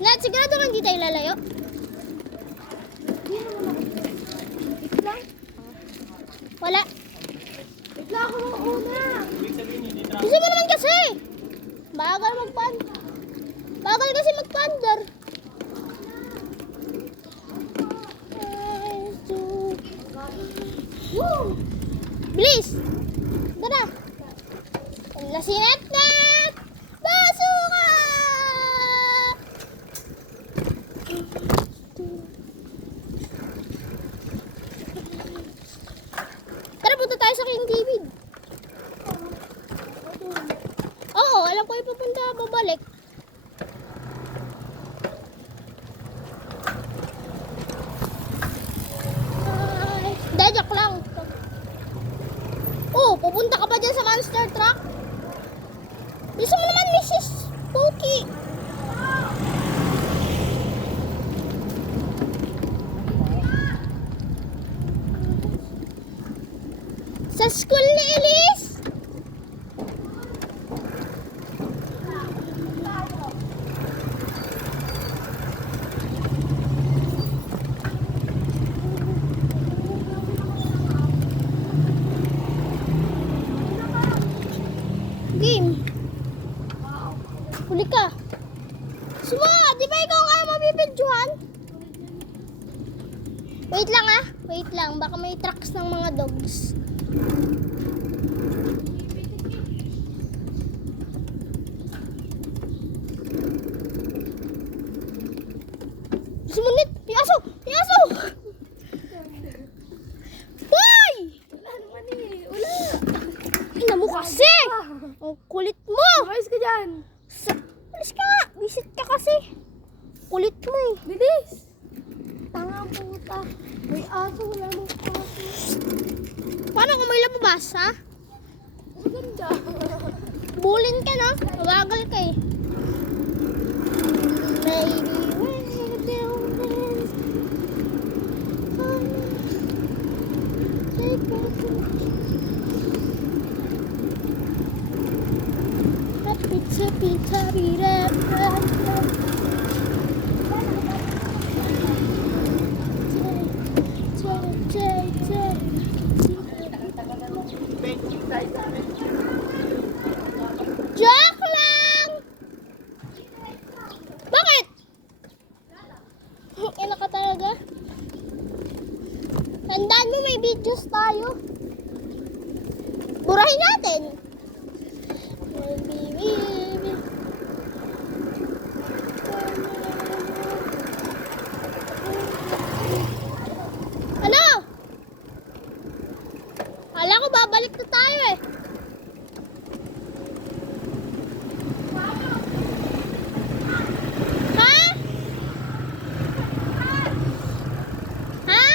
Nat, sigurado kang hindi tayo lalayo? Wait lang. Wala. Wait lang ako ng una. Gusto mo naman kasi. Bagal kasi mag-pander. Woo! Bilis! Tara! Lasinat na! Basuka! Tara, punta tayo sa King David. Oo, alam ko ipapunta, babalik. Ay, joke lang. Oh, pupunta ka ba dyan sa monster truck? Gusto mo naman, Mrs. Pokey. Sa school ni Elise? Game. Huli ka. Suma, di ba ikaw nga mabibidyohan? Wait lang ah. Wait lang. Baka may tracks ng mga dogs. Sumunit! Piaso! Piaso! Hoy! Wala naman eh. Wala. Ina mo kasi! Ang kulit mo! Ayos ka dyan. Alis ka nga! Visit ka kasi! Kulit mo eh! Bilis. Tanga puta. May aso. Wala nang aso. Paano kung may lumabas ha? Maganda. Bulin ka no? Mabagal ka eh. Maybe when the buildings take me to happy tippy tappy rap rap rap. Joke lang! Bakit? Ina ka talaga? Tandaan mo may videos tayo. Burahin natin. Ano? Kala ko babalik na tayo eh. Ha? Ha?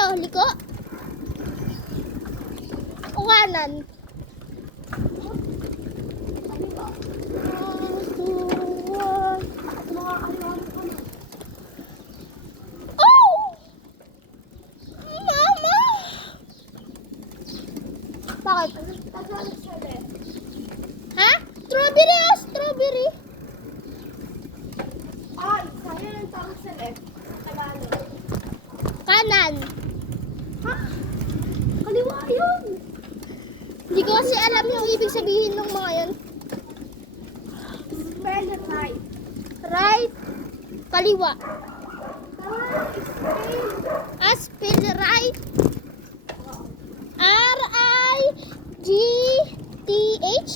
dito? Liko? O kanan? Kaliwa. 3, 2, 1. Mga ano-ano ka na. Oh! Mama! Bakit? Tagalog siya eh. Ha? Strawberry ah, strawberry. Ay, sayang ang tawag sa left. Tagalog. Kanan. Ha? Kaliwa yun. Hindi ko kasi alam yung ibig sabihin ng mga yan. Spell it right. Right. Kaliwa. Spell. Spell right. R-I-G-T-H?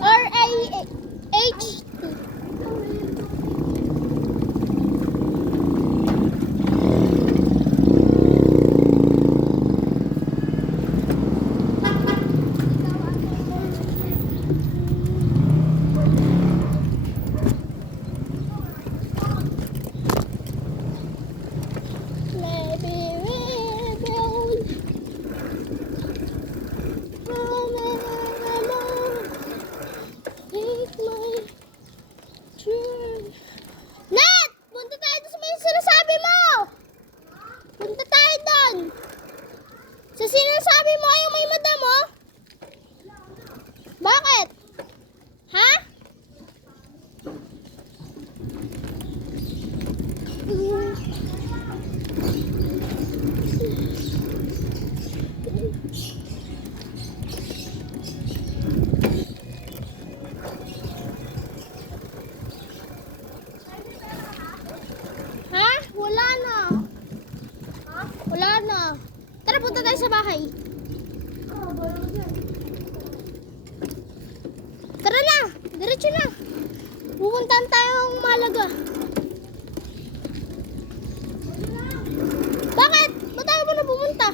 R-I-H-T. Maybe we will take my turn. Nat! Punta tayo doon sa may sinasabi mo! Punta tayo doon! Sa sinasabi mo yung may madam mo? Bakit? Ha? Ha? Wala na. Ha? Wala na. Tara, punta tayo sa bahay. Ah, balo yan. Tara na. Diretso na. Pupuntahan tayong Malaga. Bakit? Ba't tayo mo na pumunta?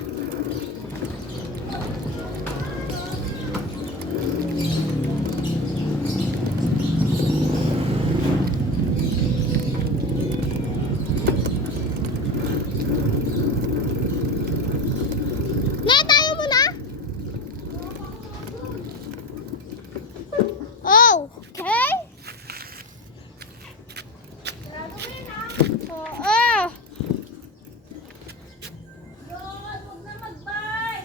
Na, tayo muna. Oh, okay. Gagawin ha. Oo. Yun, huwag na mag-bye.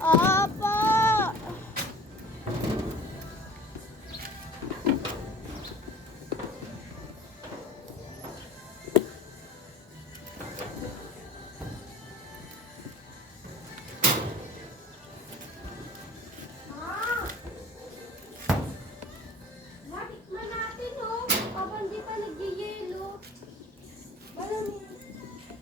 Opo. Ma! Matikman natin, oh. Habang di pa nag-yelo. Alam mo,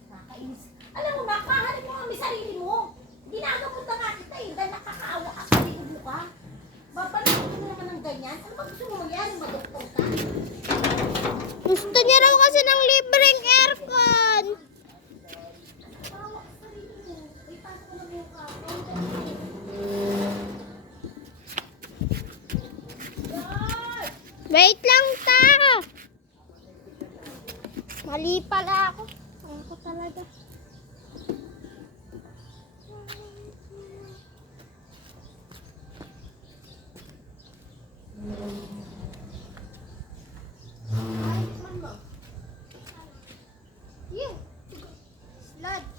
nakakainis. Alam mo, makahanap mo kami sarili mo. Ginagamot na nga kita eh, dahil nakakaawa ka sa likod mo ka. Babalik mo naman ng ganyan. Ano ba gusto mo yan? Madoktor ka? Gusto niya raw kasi ng libreng aircon. Nakakaawa ka sa sarili mo. Ay, paano ko na mukha? Yan! Wait lang tao. Mali pala ako. Ako talaga. Ay, tikman mo. Yung. Sludge.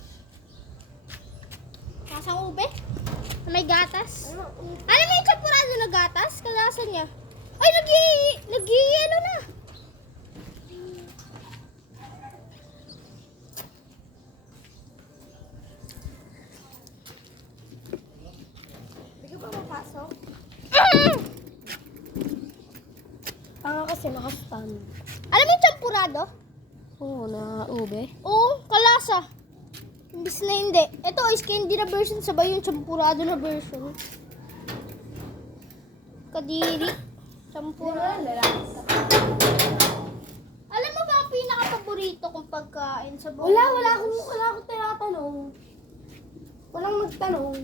Kasang ube? Na may gatas? Ano? Alam mo yung champurado na gatas? Kalasan niya. Ay, nag-yelo na. Hindi ka ba mapasok? Mm! Tanga kasi nakastand. Alam mo yung champurado? Oo, na ube. Oo, kalasa. Imbis na hindi. Ito is candy na version, sabay yung champurado na version. Kadiri. Champurado. Alam mo ba ang pinaka-paborito kong pagkain sa buong Wala akong tinatanong. Walang nagtanong.